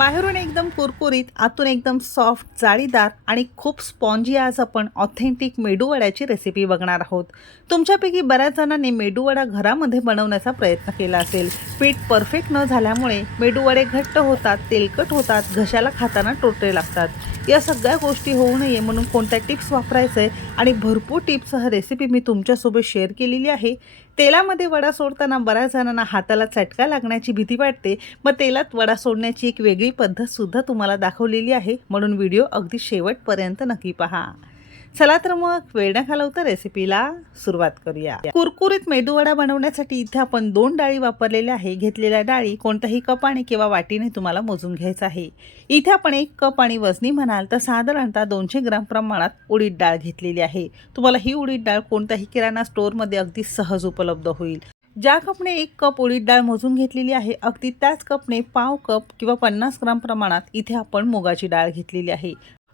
बाहेरून एकदम कुरकुरीत आतून एकदम सॉफ्ट जाळीदार आणि खूप स्पॉन्जी आज आपण ऑथेंटिक मेदूवड्याची रेसिपी बघणार आहोत. तुमच्यापैकी बऱ्याच जणांनी मेदूवडा घरामध्ये बनवण्याचा प्रयत्न केला असेल. पीठ परफेक्ट न झाल्यामुळे मेदूवडे घट्ट होतात तेलकट होतात घशाला खाताना टोटे लागतात. या सगळ्या गोष्टी होऊ नये म्हणून कोणत्या टिप्स वापरायचं आहे आणि भरपूर टिप्ससह रेसिपी मी तुमच्यासोबत शेअर केलेली आहे. तेलामध्ये वडा सोडताना बऱ्याच जणांना हाताला चटका लागण्याची भीती वाटते. मग तेलात वडा सोडण्याची एक वेगळी पद्धतसुद्धा तुम्हाला दाखवलेली आहे. म्हणून व्हिडिओ अगदी शेवटपर्यंत नक्की पहा. चला तर मग वेळ न घालवता रेसिपीला सुरुवात करूया. कुरकुरीत मेदूवडा बनवण्यासाठी इथे आपण दोन डाळी वापरलेल्या आहे. घेतलेल्या डाळी कोणत्याही कपाने किंवा वाटीने तुम्हाला मोजून घ्यायचं आहे. इथे आपण एक कप आणि वजनी म्हणाल तर साधारणतः दोनशे ग्राम प्रमाणात उडीद डाळ घेतलेली आहे. तुम्हाला ही उडीद डाळ कोणत्याही किराणा स्टोअरमध्ये अगदी सहज उपलब्ध होईल. ज्या कपने एक कप उडीद डाळ मोजून घेतलेली आहे अगदी त्याच कपने पाव कप किंवा पन्नास ग्राम प्रमाणात इथे आपण मुगाची डाळ घेतलेली आहे.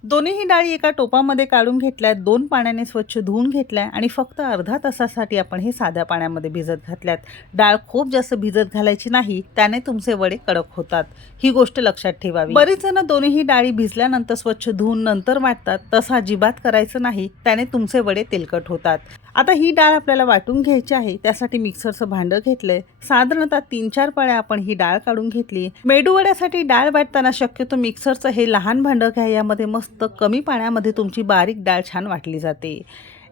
दोन्हीही डाळी एका टोपामध्ये काढून घेतल्या दोन पाण्याने स्वच्छ धुवून घेतल्या आणि फक्त अर्धा तासासाठी आपण हे साध्या पाण्यामध्ये भिजत घातल्यात. डाळ खूप जास्त भिजत घालायची नाही त्याने तुमचे वडे कडक होतात. ही गोष्ट लक्षात ठेवावी. बरेच जण दोन्हीही डाळी भिजल्यानंतर स्वच्छ धुवून नंतर वाटतात तसा अजिबात करायचं नाही त्याने तुमचे वडे तेलकट होतात. आता ही डाळ आपल्याला वाटून घ्यायची आहे त्यासाठी मिक्सरचं भांडं घेतलंय. साधारणतः तीन चार पाळ्या आपण ही डाळ काढून घेतली. मेडू वड्यासाठी डाळ वाटताना शक्यतो मिक्सरचं हे लहान भांडं घ्या यामध्ये मस्त कमी पाण्यामध्ये तुमची बारीक डाळ छान वाटली जाते.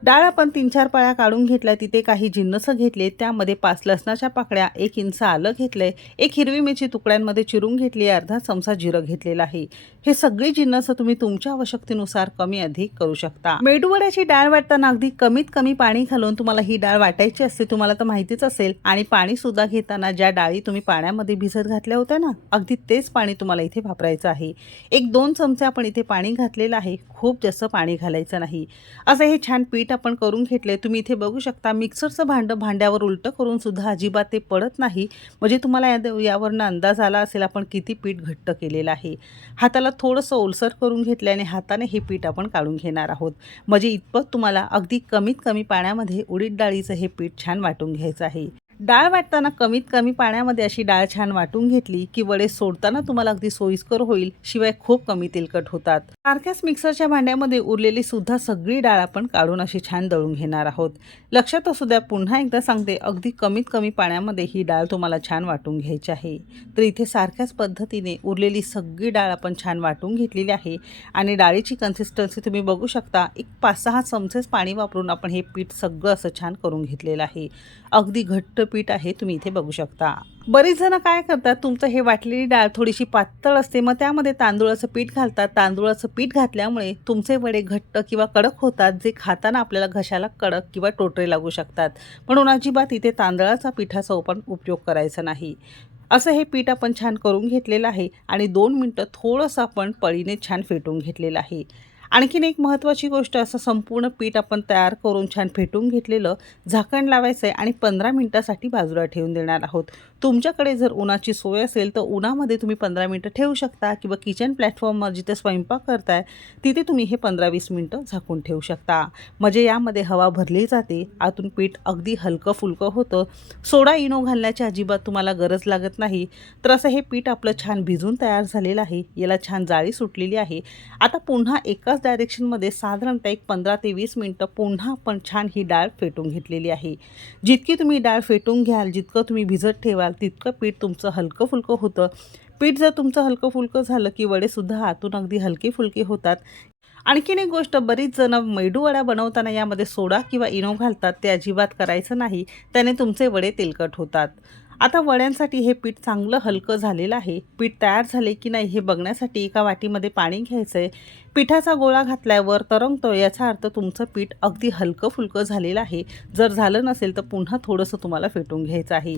डाळ आपण तीन चार पाळ्या काढून घेतल्या तिथे काही जिन्नस घेतले त्यामध्ये पाच लसणाच्या पाकळ्या एक इंच आलं घेतलंय एक हिरवी मिरची तुकड्यांमध्ये चिरून घेतली अर्धा चमचा जिरं घेतलेलं आहे. हे सगळी जिन्नस तुम्ही तुमच्या आवश्यकतेनुसार कमी अधिक करू शकता. मेदूवड्याची डाळ वाटताना अगदी कमीत कमी पाणी घालून तुम्हाला ही डाळ वाटायची असते तुम्हाला तर माहितीच असेल. आणि पाणी सुद्धा घेताना ज्या डाळी तुम्ही पाण्यामध्ये भिजत घातल्या होत्या ना अगदी तेच पाणी तुम्हाला इथे वापरायचं आहे. एक दोन चमचे आपण इथे पाणी घातलेलं आहे खूप जास्त पाणी घालायचं नाही. असं हे छान पीठ आपण करून घेतले तुम्ही इथे बघू शकता मिक्सरचं भांडं भांड्यावर उलटं करून सुद्धा अजिबात ते पडत नाही. म्हणजे तुम्हाला या यावरनं अंदाज आला असेल आपण किती पीठ घट्ट केलेलं आहे. हाताला थोडंसं ओलसर करून घेतल्याने हाताने हे पीठ आपण काढून घेणार आहोत. म्हणजे इतपत तुम्हाला अगदी कमीत कमी पाण्यामध्ये उडीद डाळीचं हे पीठ छान वाटून घ्यायचं आहे. डाळ वाटताना कमीत कमी पाण्यामध्ये अशी डाळ छान वाटून घेतली की वडे सोडताना तुम्हाला अगदी सोयीस्कर होईल शिवाय खूप कमी तेलकट होतात. सारख्याच मिक्सरच्या भांड्यामध्ये उरलेली सुद्धा सगळी डाळ आपण काढून अशी छान दळून घेणार आहोत. लक्षात असू द्या पुन्हा एकदा सांगते अगदी कमीत कमी पाण्यामध्ये ही डाळ तुम्हाला छान वाटून घ्यायची आहे. तर इथे सारख्याच पद्धतीने उरलेली सगळी डाळ आपण छान वाटून घेतलेली आहे आणि डाळीची कन्सिस्टन्सी तुम्ही बघू शकता एक पाच सहा चमचेच पाणी वापरून आपण हे पीठ सगळं असं छान करून घेतलेलं आहे. अगदी घट्ट पीठ आहे तुम्ही इथे बघू शकता. बरेच जण काय करतात तुमचं हे वाटलेली डाळ थोडीशी पातळ असते मग त्यामध्ये तांदूळाचं पीठ घालतात. तांदूळाचं पीठ घातल्यामुळे तुमचे वडे घट्ट किंवा कडक होतात जे खाताना आपल्याला घशाला कडक किंवा टोटरे लागू शकतात. म्हणून अजिबात इथे तांदळाचा पिठाचा पण उपयोग करायचा नाही. असं हे पीठ आपण छान करून घेतलेलं आहे आणि दोन मिनटं थोडंसं आपण पळीने छान फेटून घेतलेलं आहे. आणखीन एक महत्त्वाची गोष्ट असं संपूर्ण पीठ आपण तयार करून छान फेटून घेतलेलं झाकण लावायचं आहे आणि पंधरा मिनटासाठी बाजूला ठेवून देणार आहोत. तुमच्याकडे जर उन्हाची सोय असेल तर उन्हामध्ये तुम्ही पंधरा मिनटं ठेवू शकता किंवा किचन प्लॅटफॉर्मवर जिथे स्वयंपाक करताय तिथे तुम्ही हे पंधरा वीस मिनटं झाकून ठेवू शकता. म्हणजे यामध्ये हवा भरली जाते आतून पीठ अगदी हलकं फुलकं होतं. सोडा इनो घालण्याची अजिबात तुम्हाला गरज लागत नाही. तर असं हे पीठ आपलं छान भिजून तयार झालेलं आहे. याला छान जाळी सुटलेली आहे. आता पुन्हा एकाच डायरेक्शनमध्ये साधारणतः एक पंधरा ते वीस मिनटं पुन्हा आपण छान ही डाळ फेटून घेतलेली आहे. जितकी तुम्ही डाळ फेटून घ्याल जितकं तुम्ही भिजत ठेवाल तितकं पीठ तुमचं हलकं फुलकं होतं. पीठ जर तुमचं हलकं फुलकं झालं की वडेसुद्धा आतून अगदी हलके फुलके होतात. आणखीन एक गोष्ट बरीच जण मैदू वडा बनवताना यामध्ये सोडा किंवा इनो घालतात ते अजिबात करायचं नाही त्याने तुमचे वडे तेलकट होतात. आता वड्यांसाठी हे पीठ चांगलं हलकं झालेलं आहे. पीठ तयार झाले की नाही हे बघण्यासाठी एका वाटीमध्ये पाणी घ्यायचं आहे पिठाचा गोळा घातल्यावर तरंगतो याचा अर्थ तुमचं पीठ अगदी हलकं फुलकं झालेलं आहे. जर झालं नसेल तर पुन्हा थोडंसं तुम्हाला फेटून घ्यायचं आहे.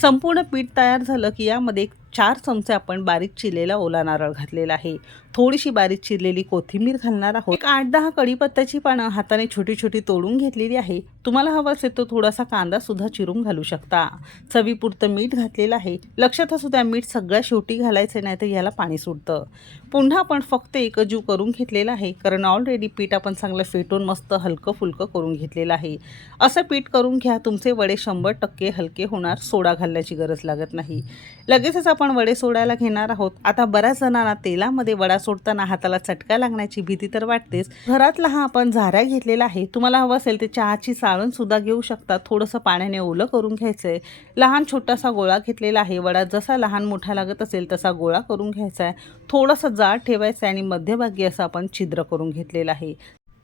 संपूर्ण पीठ तयार झालं की यामध्ये एक चार चमचे आपण बारीक चिरलेला ओला नारळ घातलेला आहे. थोडीशी बारीक चिरलेली कोथिंबीर घालणार आहोत. एक आठ दहा कढीपत्त्याची पानं हाताने छोटी छोटी तोडून घेतलेली आहे. तुम्हाला हवं असेल तर थोडासा कांदा सुद्धा चिरून घालू शकता. चवीपुरतं मीठ घातलेलं आहे. लक्षात असू द्या मीठ सगळ्या शेवटी घालायचं नाही तर याला पाणी सुटतं. पुन्हा आपण फक्त एकजीव करून घेतलेलं आहे. कारण ऑलरेडी पीठ आपण चांगलं फेटून मस्त हलकं फुलकं करून घेतलेलं आहे. असं पीठ करून घ्या तुमचे वडे शंभर टक्के हलके होणार सोडा घालण्याची गरज लागत नाही. लगेचच आपण वडे सोडायला घेणार आहोत. आता बऱ्याच जणांना तेलामध्ये वडा सोडताना हाताला चटका लागण्याची भीती तर वाटतेच. घरातला हा आपण झाऱ्या घेतलेला आहे. तुम्हाला हवं असेल ते चहाची साळण सुद्धा घेऊ शकता. थोडंसं पाण्याने ओलं करून घ्यायचं आहे लहान छोटासा गोळा घेतलेला आहे. वडा जसा लहान मोठा लागत असेल तसा गोळा करून घ्यायचा आहे थोडासा जाड ठेवायचा आहे आणि मध्यभागी असा आपण छिद्र करून घेतलेलं आहे.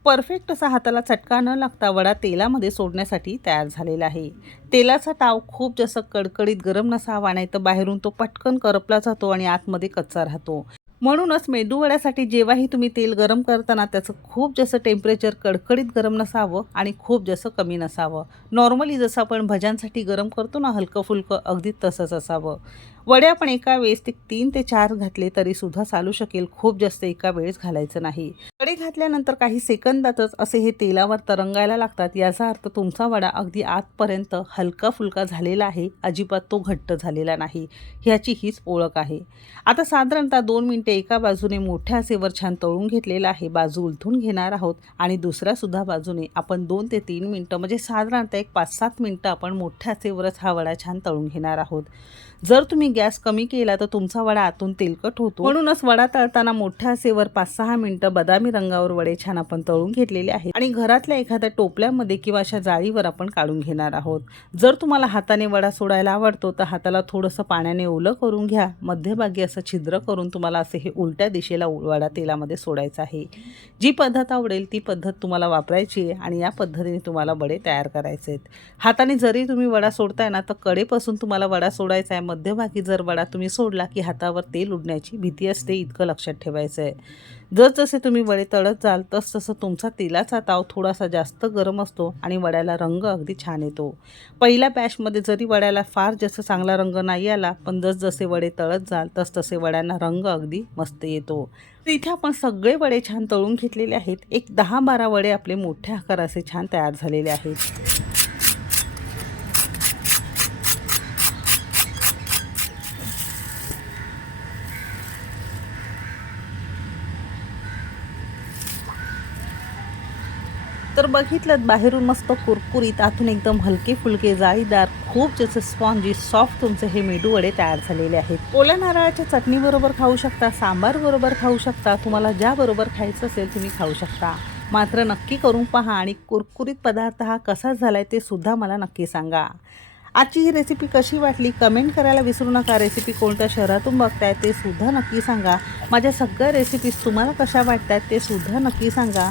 परफेक्ट असा हाताला चटका न लागता वडा तेलामध्ये सोडण्यासाठी तयार झालेला आहे. तेलाचा ताव खूप जास्त कडकडीत गरम नसावा नाही तर बाहेरून तो पटकन करपला जातो आणि आतमध्ये कच्चा राहतो. म्हणूनच मेदू वड्यासाठी जेव्हाही तुम्ही तेल गरम करताना त्याचं खूप जास्त टेम्परेचर कडकडीत गरम नसावं आणि खूप जास्त कमी नसावं. नॉर्मली जसं आपण भज्यांसाठी गरम करतो ना हलकं फुलकं अगदी तसंच असावं. वड्या पण एका वेळेस ते तीन ते चार घातले तरी सुद्धा चालू शकेल. खूप जास्त एका वेळेस घालायचं नाही. वडे घातल्यानंतर काही सेकंदातच असे हे तेलावर तरंगायला लागतात. याचा अर्थ तुमचा वडा अगदी आतपर्यंत हलका फुलका झालेला आहे. अजिबात तो घट्ट झालेला नाही. ह्याची हीच ओळख आहे. आता साधारणतः दोन मिनटे एका बाजूने मोठ्या असेवर छान तळून घेतलेला आहे. बाजू उलथून घेणार आहोत आणि दुसऱ्यासुद्धा बाजूने आपण दोन ते तीन मिनटं म्हणजे साधारणतः एक पाच सात मिनटं आपण मोठ्या असेवरच हा वडा छान तळून घेणार आहोत. जर तुम्ही गॅस कमी केला तर तुमचा वडा आतून तेलकट होतो. म्हणूनच वडा तळताना मोठ्या असेवर पाच सहा मिनिटं बदामी रंगावर वडे छान आपण तळून घेतलेले आहेत. आणि घरातल्या एखाद्या टोपल्यामध्ये किंवा अशा जाळीवर आपण काढून घेणार आहोत. जर तुम्हाला हाताने वडा सोडायला आवडतो तर हाताला थोडंसं पाण्याने ओलं करून घ्या. मध्यभागी असं छिद्र करून तुम्हाला असे हे उलट्या दिशेला वडा तेलामध्ये सोडायचं आहे. जी पद्धत आवडेल ती पद्धत तुम्हाला वापरायची आहे आणि या पद्धतीने तुम्हाला वडे तयार करायचे आहेत. हाताने जरी तुम्ही वडा सोडताय ना तर कडेपासून तुम्हाला वडा सोडायचा आहे. मध्यभागी जर वडा तुम्ही सोडला की हातावर तेल उडण्याची भीती असते इतकं लक्षात ठेवायचं आहे जसजसे तुम्ही वडे तळत जाल तस तसं तुमचा तेलाचा ताव थोडासा जास्त गरम असतो आणि वड्याला रंग अगदी छान येतो. पहिल्या बॅशमध्ये जरी वड्याला फार जास्त चांगला रंग नाही आला पण जसजसे वडे तळत जाल तस तसे वड्यांना रंग अगदी मस्त येतो. तर इथे आपण सगळे वडे छान तळून घेतलेले आहेत. एक दहा बारा वडे आपले मोठ्या आकाराचे छान तयार झालेले आहेत. तर बघितलं बाहेरून मस्त कुरकुरीत आतून एकदम हलके फुलके जाळीदार खूप जसे स्पॉन्जी सॉफ्ट तुमचे हे मेडू वडे तयार झालेले आहेत. ओल्या नारळाच्या चटणीबरोबर खाऊ शकता सांबार बरोबर खाऊ शकता तुम्हाला ज्याबरोबर खायचं असेल तुम्ही खाऊ शकता. मात्र नक्की करून पहा आणि कुरकुरीत पदार्थ हा कसा झालाय ते सुद्धा मला नक्की सांगा. आजची ही रेसिपी कशी वाटली कमेंट करायला विसरू नका. रेसिपी कोणत्या शहरातून बघताय ते सुद्धा नक्की सांगा. माझ्या सगळ्या रेसिपीज तुम्हाला कशा वाटतात ते सुद्धा नक्की सांगा.